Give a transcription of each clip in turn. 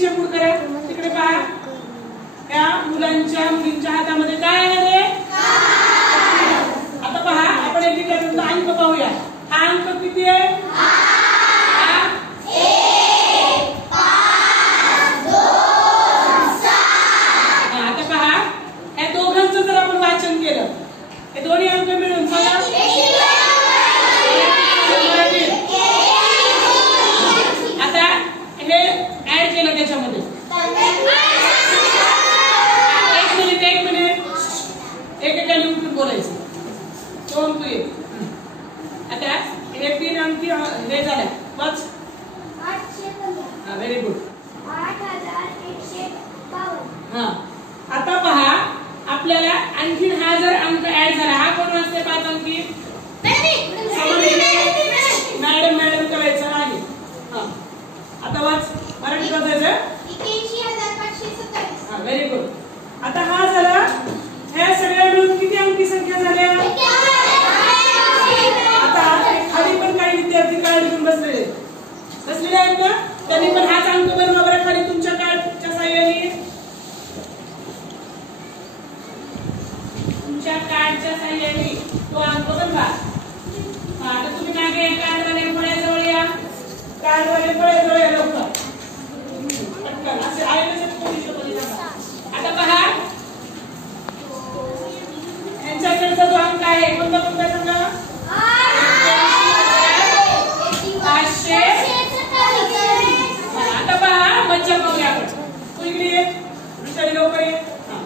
नीचे पुढ करा. तिकडे पहा. त्या मुलांच्या मुलींच्या हातामध्ये काय आहे रे? आता पहा आपण एकेकाचा अंक पाहूया. हा अंक किती आहे? 1 5 2 7. आता पहा या दोघांचं जर आपण वाचन केलं हे दोन्ही अंक मिळून सांगा आता हे ऍड केलं त्याच्यामध्ये. एक मिनिट एकेकाने उठून बोलायचं. सोम तू ये. आता हे 3 अंकी हे झाल्या. वाच. 815. Very good. 8152. आता पहा आपल्याला आणखीन हा जर अंक ऍड झाला हा कोण असते 5 अंकी? मॅडम करायचं नाही. आता वाच. मराठी वाचायचं. 81,527. Very good. आता हा झाला. ह्या सगळ्या मिळून किती अंकी संख्या झाल्या? आता खाली पण काही विद्यार्थी कार्ड घेऊन बसलेले आहेत ना. त्यांनी पण हाच अंक बनवा बरं खाली तुमच्या कार्डच्या साह्याने. तुमच्या कार्डच्या साह्याने तो अंक बनवा. आता तुम्ही मागे कार्डवाले फळ्याजवळ या. कार्डवाले फळ्याजवळ या लवकर. पटकन असे आहे आता पहा यांच्याकडचा जो अंक आहे कोणता कोणता सांगा? 500. आता पहा मज्जा पाहूया आपण. तू इकडे ये. विचारी लवकर ये. तू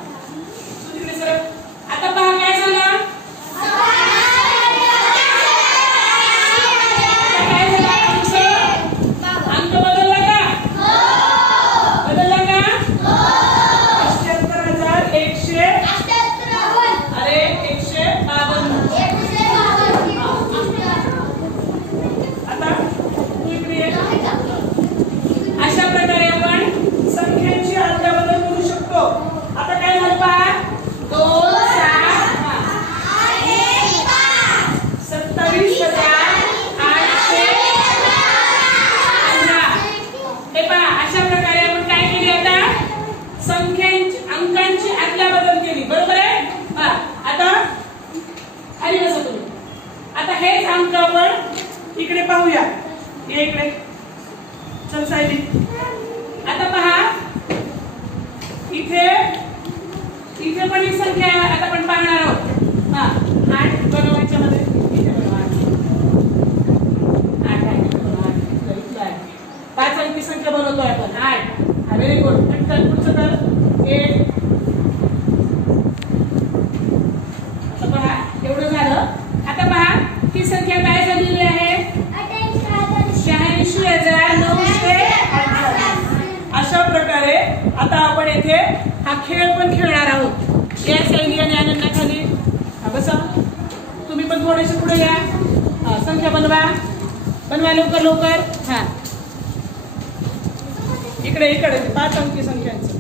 तिकडे सर. आता पहा काय झालं? अंक बदलला का? बदलला का? 78,100. अरे 152. आता तू इकडे ये. अशा प्रकारे आपण संख्यांची अदलाबदल करू शकतो. आता काय झालं पहा. 2 7 27,815. हे पहा अशा प्रकारे आपण काय केली आता संख्यांची अंकांची अदलाबदल केली. बरोबर आहे. आता खाली बसा तुम्ही. आता हेच अंक आपण इकडे पाहूया. ये इकडे. चल सायली. आता पहा इथे पण ही संख्या आता आपण पाहणार आहोत. 8 बनवायच्या मध्ये इथे बनवा. 8 आहे. 5 अंकी संख्या बनवतोय आपण. 8. Very good. पटकन पुढचं कर. 8. आता पहा एवढं झालं. आता पहा ही संख्या काय झालेली आहे? 86,918. अशा प्रकारे आता आपण येथे हा खेळ पण खेळणार आहोत. या शैली आणि आनंदाखाली बसा. तुम्ही पण थोडेसे पुढे या. संख्या बनवा लवकर. इकडे 5 अंकी संख्यांचं.